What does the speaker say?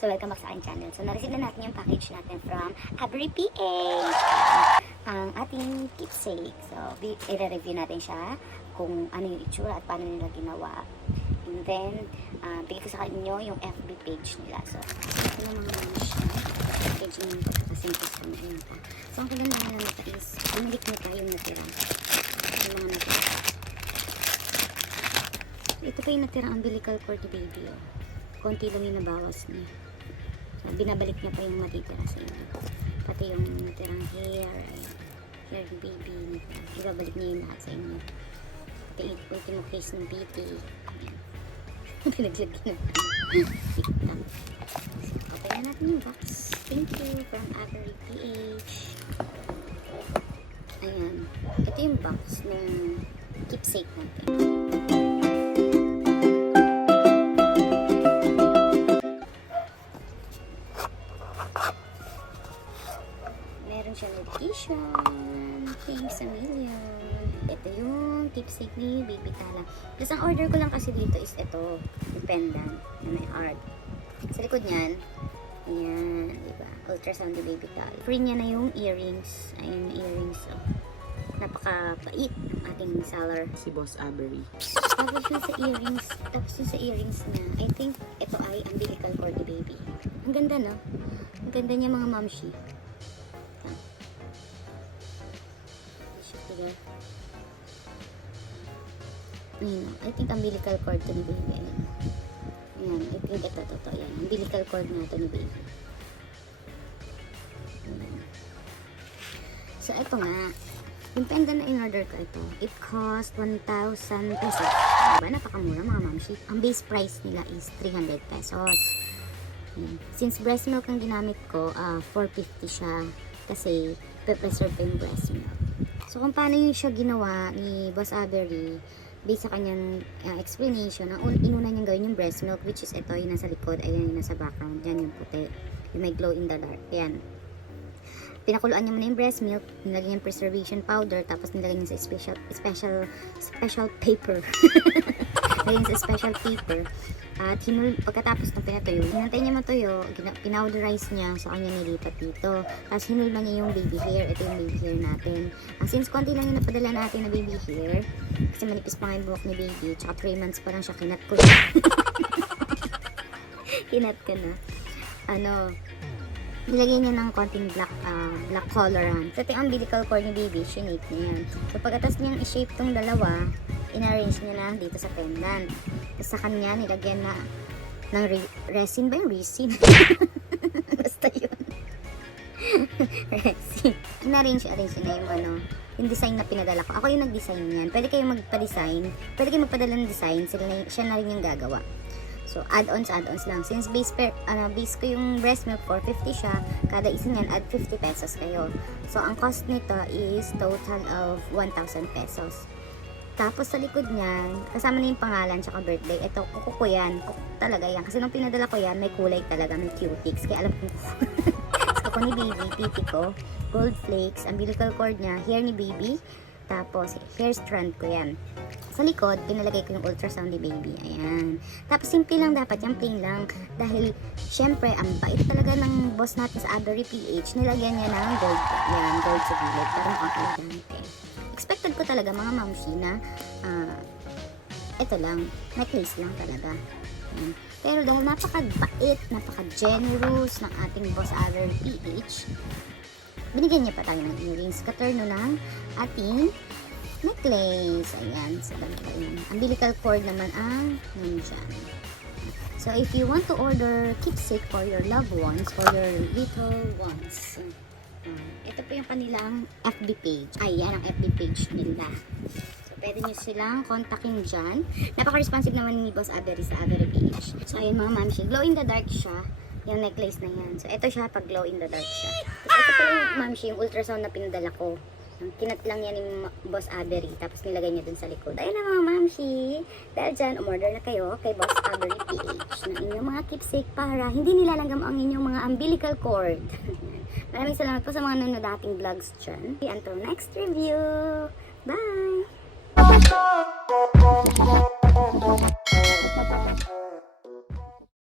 So, welcome back sa aking channel. So, na-receive na natin yung package natin from Avery PH. Ang ating keepsake. So, i-review natin siya kung ano yung itsura at paano nila ginawa. And then, bigay ko sa inyo yung FB page nila. So, ito na mga siya. Page nyo yung pagkakasimple sa mga ito. So, ang kaganda nila nito is, umilik nito yung natira. Yung mga natira. So, ito pa yung natira umbilical cord baby. Oh. Konti lang yung nabawas niya. So, binabalik niya pa yung matitira sa inyo. Pati yung natirang hair, hair ni baby, ibabalik niya yung lahat sa inyo. Pati yung ultimo case ng PT. Ayan. Pinaglagyan na TikTok. So, open na natin yung box. Thank you from Avery PH. Ayan. Ito yung box ng keepsake natin. Meron siya medication. Thanks a million. Ito yung keepsake ni Baby Tala. Tapos ang order ko lang kasi dito is ito. Yung pendant na may art. Sa likod niyan, ayan, diba? Ultrasound ni Baby Tala. Free niya na yung earrings. Ayan yung earrings. Oh. Napakapait ng ating seller. Si Boss Avery. Tapos yung sa earrings. Tapos yung sa earrings niya, I think ito ay umbilical cord ni Baby. Ang ganda, no? Ang ganda niya mga mamshi. Ayan, I think umbilical cord to ni baby. Ayan, I think ito, yan. Umbilical cord na to ni baby. Ayan. So, ito nga. Yung pendant na in-order ko ito, it cost 1,000 pesos. Diba? Napakamura mga mamshi. Ang base price nila is 300 pesos. Ayan. Since breastmilk ang ginamit ko, 450 siya. Kasi, pe-preserve pa yung breastmilk. So, kung paano yung siya ginawa ni Boss Avery, based sa kanyang explanation, ang inuna niyang gawin yung breastmilk, which is ito, yung nasa likod, ayan yung nasa background, yan yung puti, yung may glow in the dark, yan. Pinakuluan niya muna yung breastmilk, nilagyan yung preservation powder, tapos nilagyan niya sa special paper. Nilagyan sa special paper. At pagkatapos ng pinatuyo, hinantay niya matuyo, pinowderize niya, so kanya nilipat dito. Tapos hinulma niya yung baby hair. Ito yung baby hair natin. Since konti lang yung napadala natin na baby hair, kasi manipis pa nga yung buhok ni baby, tsaka 3 months pa lang siya, kinat ko na. Kinat ko na. Nilagyan niya ng konting black coloran. So ito yung umbilical cord ni baby, shinake niya yan. So pagkatas niyang i-shape tong dalawa, in-arrange niya na dito sa pendant. Tapos sa kanya, nilagyan na ng resin ba yung resin? Basta yun. Resin. In-arrange na yung yung design na pinadala ko. Ako yung nag-design niyan. Pwede kayong magpa-design. Pwede kayong magpadala ng design. Siya na rin yung gagawa. So, add-ons lang. Since base ko yung breastmilk, 450 siya. Kada isa niyan, add 50 pesos kayo. So, ang cost nito is total of 1,000 pesos. Tapos sa likod niyan, kasama na yung pangalan tsaka birthday. Ito, kuko ko yan. Kuko talaga yan. Kasi nung pinadala ko yan, may kulay talaga. May cutics. Kaya alam ko kuko ni baby, titi ko. Goldflakes, umbilical cord niya. Hair ni baby. Tapos, hair strand ko yan. Sa likod, pinalagay ko yung ultrasound ni baby. Ayan. Tapos, simple lang dapat. Yung plain lang. Dahil, syempre, ang bait talaga ng boss natin sa Avery PH. Nilagyan niya ng gold. Yan, gold sa gilid. Parang ang elegante. Expected ko talaga mga mamshi na ito lang, necklace lang talaga. Pero dahil napaka-bait, napaka-generous ng ating boss Avery PH, binigyan niya pa tayo ng earrings katurno ng ating necklace. Ayan, sa banda yun. Umbilical cord naman ang nandyan. So if you want to order keepsake for your loved ones, for your little ones, ito po yung kanilang FB page. Ayan ang FB page nila. So, pwede nyo silang kontakin dyan. Napaka-responsive naman ni Boss Avery sa Avery PH. So, ayan mga mamshi. Glow in the dark siya. Yung necklace na yan. So, ito siya pag glow in the dark siya. Tapos, ito po yung mamshi, yung ultrasound na pinadala ko. Kinat lang yan ni Boss Avery. Tapos, nilagay niya dun sa likod. Ayan na mga mamshi. Dahil dyan, umorder na kayo kay Boss Avery PH ng inyong mga keepsake para hindi nilalanggam ang inyong mga umbilical cord. Maraming salamat po sa mga nanonood ating vlogs dyan. Until next review. Bye!